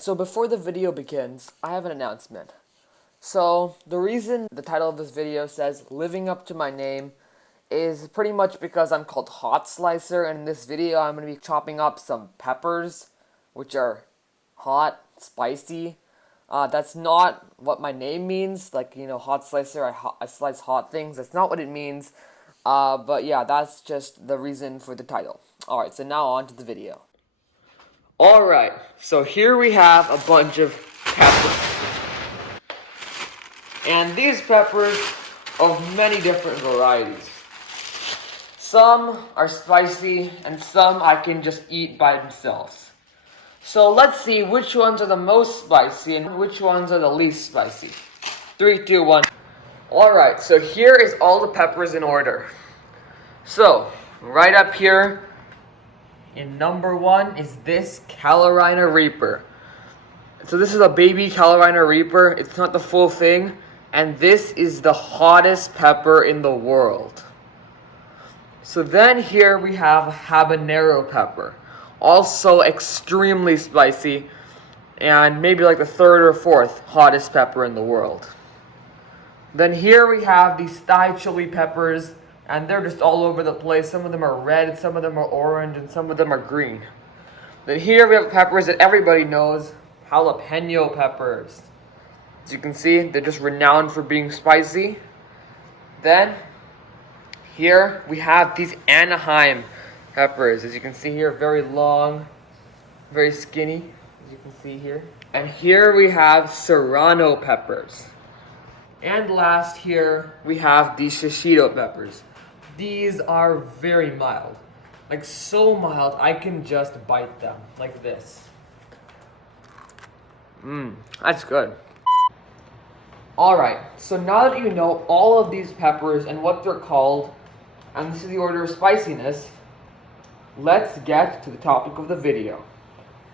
Alright, so before the video begins, I have an announcement. So, the reason the title of this video says living up to my name is pretty much because I'm called Hot Slicer, and in this video I'm going to be chopping up some peppers, which are hot, spicy. That's not what my name means, like, you know, Hot Slicer, I slice hot things. That's not what it means, but yeah, that's just the reason for the title. Alright, so now on to the video. Alright, so here we have a bunch of peppers. And these peppers of many different varieties. Some are spicy and some I can just eat by themselves. So let's see which ones are the most spicy and which ones are the least spicy. 3, 2, 1. Alright, so here is all the peppers in order. So, right up here, in number 1 is this Carolina Reaper. So this is a baby Carolina Reaper. It's not the full thing. And this is the hottest pepper in the world. So then here we have Habanero Pepper. Also extremely spicy. And maybe like the 3rd or 4th hottest pepper in the world. Then here we have these Thai chili peppers. And they're just all over the place. Some of them are red, some of them are orange, and some of them are green. Then here we have peppers that everybody knows, jalapeno peppers. As you can see, they're just renowned for being spicy. Then, here we have these Anaheim peppers. As you can see here, very long, very skinny, as you can see here. And here we have Sorano peppers. And last here, we have these Shishito peppers. These are very mild. Like so mild, I can just bite them like this. That's good. Alright, so now that you know all of these peppers and what they're called, and this is the order of spiciness, let's get to the topic of the video.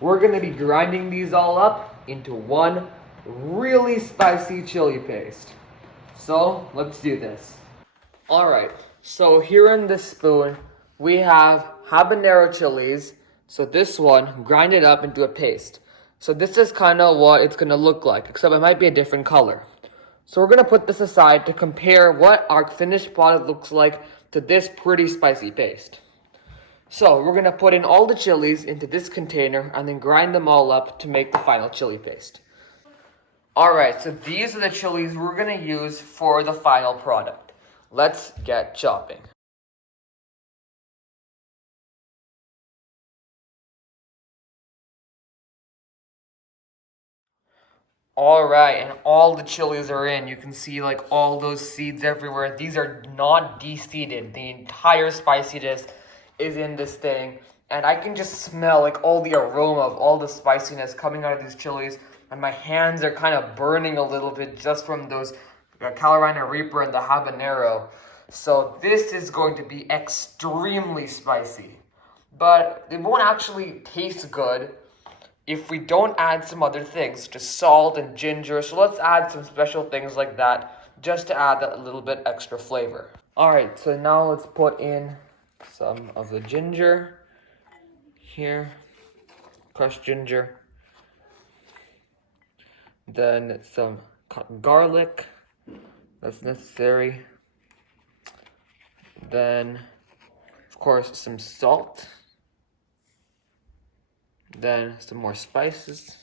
We're going to be grinding these all up into one really spicy chili paste. So, let's do this. Alright, so here in this spoon, we have habanero chilies. So this one, grind it up into a paste. So this is kind of what it's going to look like, except it might be a different color. So we're going to put this aside to compare what our finished product looks like to this pretty spicy paste. So we're going to put in all the chilies into this container and then grind them all up to make the final chili paste. Alright, so these are the chilies we're going to use for the final product. Let's get chopping. Alright, and all the chilies are in. You can see like all those seeds everywhere. These are not de-seeded. The entire spiciness is in this thing. And I can just smell like all the aroma of all the spiciness coming out of these chilies. And my hands are kind of burning a little bit just from those Carolina Reaper and the habanero. So this is going to be extremely spicy. But it won't actually taste good if we don't add some other things, just salt and ginger. So let's add some special things like that, just to add that little bit extra flavor. Alright, so now let's put in some of the ginger here, crushed ginger. Then some cut garlic, that's necessary. Then, of course, some salt. Then some more spices.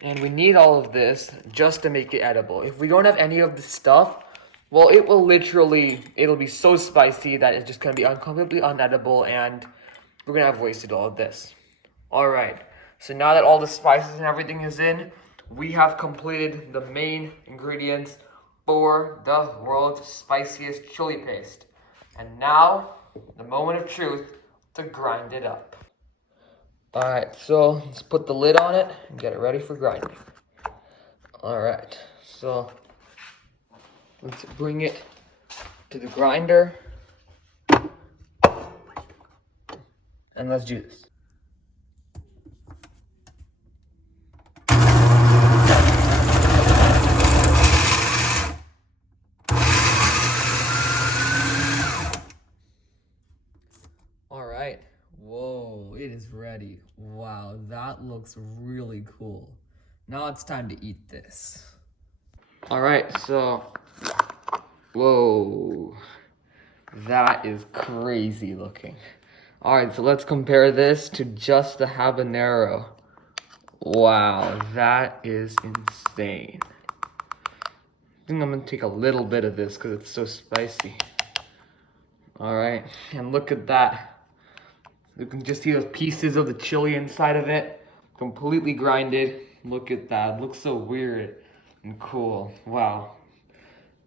And we need all of this just to make it edible. If we don't have any of this stuff, well, it'll be so spicy that it's just going to be completely unedible, and we're going to have wasted all of this. Alright, so now that all the spices and everything is in, we have completed the main ingredients for the world's spiciest chili paste. And now, the moment of truth to grind it up. Alright, so let's put the lid on it and get it ready for grinding. Alright, so let's bring it to the grinder. And let's do this. Alright, whoa, it is ready. Wow, that looks really cool. Now it's time to eat this. All right, so, whoa, that is crazy looking. All right, so let's compare this to just the habanero. Wow, that is insane. I think I'm gonna take a little bit of this because it's so spicy. All right, and look at that. You can just see those pieces of the chili inside of it, completely grinded. Look at that, it looks so weird and cool. Wow.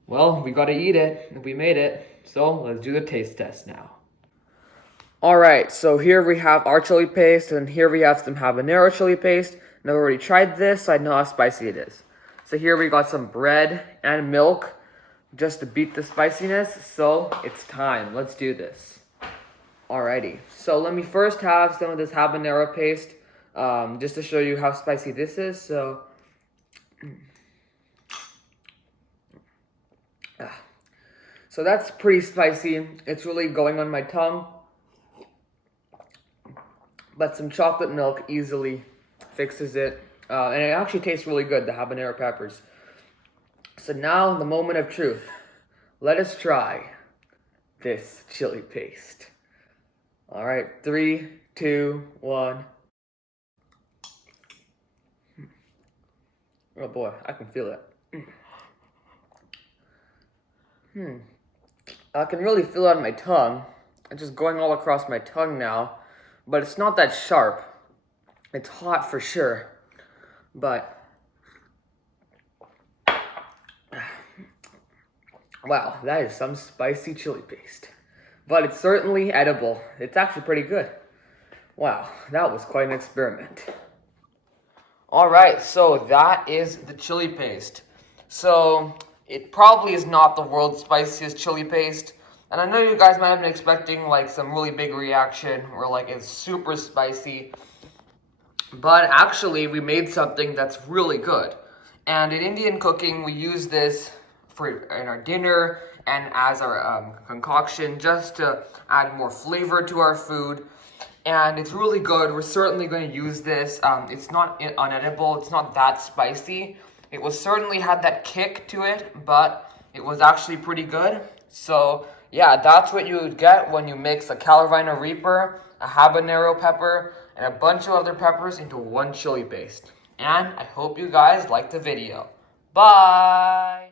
Well, we gotta eat it, we made it. So let's do the taste test now. All right, so here we have our chili paste, and here we have some habanero chili paste. And I've already tried this, so I know how spicy it is. So here we got some bread and milk just to beat the spiciness. So it's time, let's do this. Alrighty, so let me first have some of this habanero paste, just to show you how spicy this is. So, so that's pretty spicy. It's really going on my tongue, but some chocolate milk easily fixes it, and it actually tastes really good, the habanero peppers. So now, the moment of truth. Let us try this chili paste. All right, 3, 2, 1. Oh boy, I can feel it. I can really feel it on my tongue. It's just going all across my tongue now, but it's not that sharp. It's hot for sure, but wow, that is some spicy chili paste. But it's certainly edible. It's actually pretty good. Wow, that was quite an experiment. Alright, so that is the chili paste. So, it probably is not the world's spiciest chili paste. And I know you guys might have been expecting like some really big reaction or like it's super spicy. But actually, we made something that's really good. And in Indian cooking, we use this in our dinner and as our concoction just to add more flavor to our food. And it's really good. We're certainly going to use this. It's not unedible. It's not that spicy. It was certainly had that kick to it, but it was actually pretty good. So yeah, that's what you would get when you mix a Carolina Reaper, a habanero pepper, and a bunch of other peppers into one chili paste. And I hope you guys liked the video. Bye!